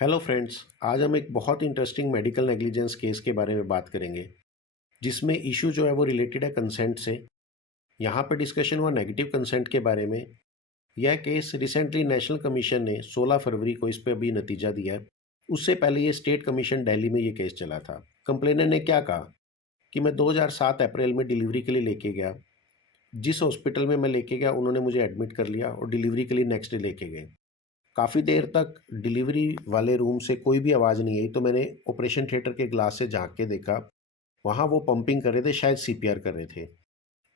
Hello friends. आज हम एक बहुत इंटरेस्टिंग मेडिकल नेग्लिजेंस केस के बारे में बात करेंगे जिसमें इशू जो है वो रिलेटेड है कंसेंट से। यहाँ पर डिस्कशन हुआ नेगेटिव कंसेंट के बारे में। यह केस रिसेंटली नेशनल कमीशन ने 16 फरवरी को इस पर अभी नतीजा दिया है। उससे पहले ये स्टेट कमीशन दिल्ली में ये केस चला था। कंप्लेनर ने क्या कहा कि मैं 2007 अप्रैल में डिलीवरी के लिए लेके गया। जिस हॉस्पिटल में मैं लेके गया उन्होंने मुझे एडमिट कर लिया और डिलीवरी के लिए नेक्स्ट डे लेके गए। काफ़ी देर तक डिलीवरी वाले रूम से कोई भी आवाज़ नहीं आई, तो मैंने ऑपरेशन थिएटर के ग्लास से झाँक के देखा, वहाँ वो पंपिंग कर रहे थे, शायद सीपीआर कर रहे थे।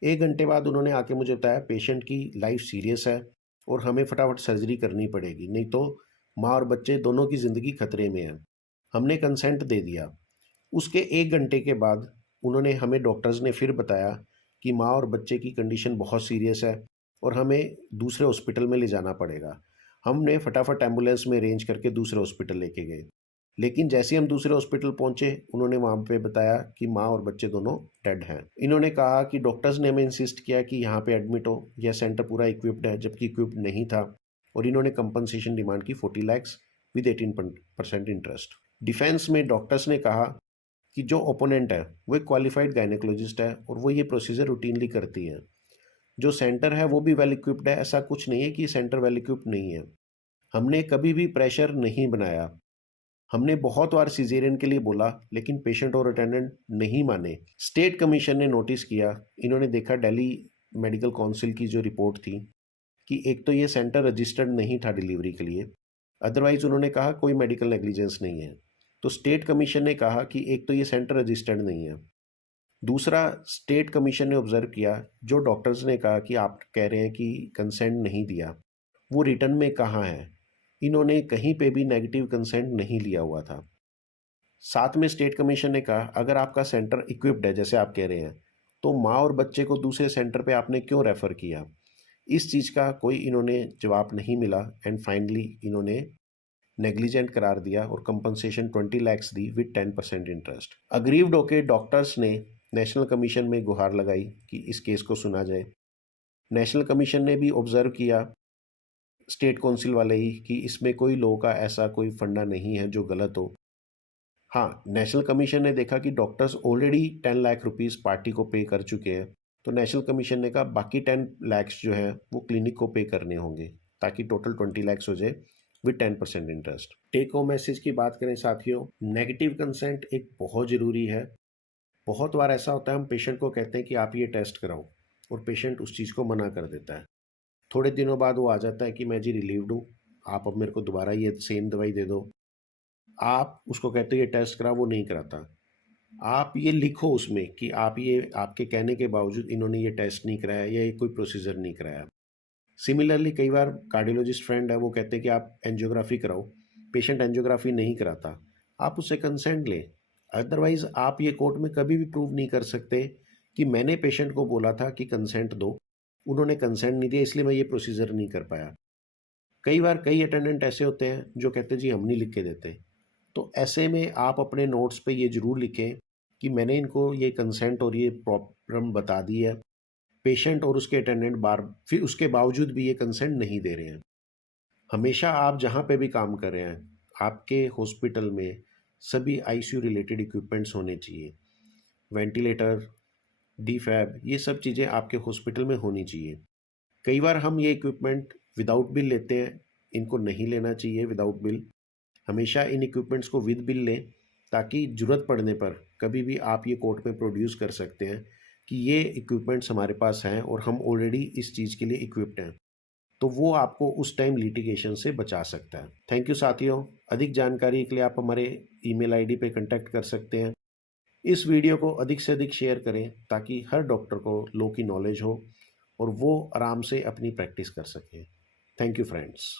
1 घंटे बाद उन्होंने आके मुझे बताया पेशेंट की लाइफ सीरियस है और हमें फटाफट सर्जरी करनी पड़ेगी, नहीं तो माँ और बच्चे दोनों की ज़िंदगी खतरे में है। हमने कंसेंट दे दिया। उसके 1 घंटे के बाद उन्होंने हमें डॉक्टर्स ने फिर बताया कि माँ और बच्चे की कंडीशन बहुत सीरियस है और हमें दूसरे हॉस्पिटल में ले जाना पड़ेगा। हमने फटाफट एम्बुलेंस में अरेंज करके दूसरे हॉस्पिटल लेके गए। लेकिन जैसे ही हम दूसरे हॉस्पिटल पहुंचे, उन्होंने वहाँ पे बताया कि माँ और बच्चे दोनों डेड हैं। इन्होंने कहा कि डॉक्टर्स ने हमें इंसिस्ट किया कि यहाँ पे एडमिट हो, यह सेंटर पूरा इक्विप्ड है, जबकि इक्विप्ड नहीं था। और इन्होंने कंपनसेशन डिमांड की 40 लैक्स विद 18% इंटरेस्ट। डिफेंस में डॉक्टर्स ने कहा कि जो ओपोनेंट है वो एक क्वालिफाइड गायनेकोलॉजिस्ट है और वो ये प्रोसीजर रूटीनली करती है। जो सेंटर है वो भी वेल इक्विप्ड है, ऐसा कुछ नहीं है कि सेंटर वेल इक्विप्ड नहीं है। हमने कभी भी प्रेशर नहीं बनाया। हमने बहुत बार सिजेरियन के लिए बोला, लेकिन पेशेंट और अटेंडेंट नहीं माने। स्टेट कमीशन ने नोटिस किया। इन्होंने देखा दिल्ली मेडिकल काउंसिल की जो रिपोर्ट थी कि एक तो ये सेंटर रजिस्टर्ड नहीं था डिलीवरी के लिए, अदरवाइज उन्होंने कहा कोई मेडिकल नेग्लिजेंस नहीं है। तो स्टेट कमीशन ने कहा कि एक तो ये सेंटर रजिस्टर्ड नहीं है। दूसरा, स्टेट कमीशन ने ऑब्जर्व किया, जो डॉक्टर्स ने कहा कि आप कह रहे हैं कि कंसेंट नहीं दिया, वो रिटर्न में कहाँ है। इन्होंने कहीं पे भी नेगेटिव कंसेंट नहीं लिया हुआ था। साथ में स्टेट कमीशन ने कहा अगर आपका सेंटर इक्विप्ड है जैसे आप कह रहे हैं, तो माँ और बच्चे को दूसरे सेंटर पे आपने क्यों रेफर किया। इस चीज़ का कोई इन्होंने जवाब नहीं मिला एंड फाइनली इन्होंने नेग्लिजेंट करार दिया और compensation 20 lakhs the with 10% interest. Aggrieved होके डॉक्टर्स ने नेशनल कमीशन में गुहार लगाई कि इस केस को सुना जाए। नेशनल कमीशन ने भी ऑब्जर्व किया स्टेट काउंसिल वाले ही कि इसमें कोई लॉ का ऐसा कोई फंडा नहीं है जो गलत हो। हाँ, नेशनल कमीशन ने देखा कि doctors already 10 lakh rupees party को पे कर चुके हैं, तो नेशनल कमीशन ने कहा बाकी 10 लैक्स जो है वो क्लिनिक को पे करने होंगे, ताकि टोटल 20 लैक्स हो जाए with 10% interest. Take home message की बात करें साथियों, नेगेटिव कंसेंट एक बहुत ज़रूरी है। बहुत बार ऐसा होता है हम पेशेंट को कहते हैं कि आप ये टेस्ट कराओ और पेशेंट उस चीज़ को मना कर देता है। थोड़े दिनों बाद वो आ जाता है कि मैं जी रिलीव्ड हूँ, आप अब मेरे को दोबारा ये सेम दवाई दे दो। आप उसको कहते हो ये टेस्ट करा, वो नहीं कराता। आप ये लिखो उसमें कि आप ये आपके कहने के बावजूद इन्होंने ये टेस्ट नहीं कराया या ये कोई प्रोसीजर नहीं कराया। सिमिलरली कई बार कार्डियोलॉजिस्ट फ्रेंड है वो कहते हैं कि आप एंजियोग्राफी कराओ, पेशेंट एंजियोग्राफी नहीं कराता, आप उससे कंसेंट लें। अदरवाइज आप ये कोर्ट में कभी भी प्रूव नहीं कर सकते कि मैंने पेशेंट को बोला था कि कंसेंट दो, उन्होंने कंसेंट नहीं दिया इसलिए मैं ये प्रोसीजर नहीं कर पाया। कई बार कई अटेंडेंट ऐसे होते हैं जो कहते हैं जी हम नहीं लिख के देते। तो ऐसे में आप अपने नोट्स पे ये ज़रूर लिखें कि मैंने इनको ये कंसेंट और ये प्रॉब्लम बता दी है। पेशेंट और उसके अटेंडेंट बार फिर उसके बावजूद भी ये कंसेंट नहीं दे रहे हैं। हमेशा आप जहाँ पे भी काम कर रहे हैं, आपके हॉस्पिटल में सभी आईसीयू रिलेटेड इक्विपमेंट्स होने चाहिए। वेंटिलेटर, डीफैब, ये सब चीज़ें आपके हॉस्पिटल में होनी चाहिए। कई बार हम ये इक्विपमेंट विदाउट बिल लेते हैं, इनको नहीं लेना चाहिए विदाउट बिल। हमेशा इन इक्विपमेंट्स को विद बिल लें, ताकि ज़रूरत पड़ने पर कभी भी आप ये कोर्ट में प्रोड्यूस कर सकते हैं कि ये इक्विपमेंट्स हमारे पास हैं और हम ऑलरेडी इस चीज़ के लिए इक्विप्ड हैं। तो वो आपको उस टाइम लिटिगेशन से बचा सकता है। थैंक यू साथियों। अधिक जानकारी के लिए आप हमारे ईमेल आईडी पे कांटेक्ट कर सकते हैं। इस वीडियो को अधिक से अधिक शेयर करें ताकि हर डॉक्टर को लॉ की नॉलेज हो और वो आराम से अपनी प्रैक्टिस कर सकें। Thank you friends.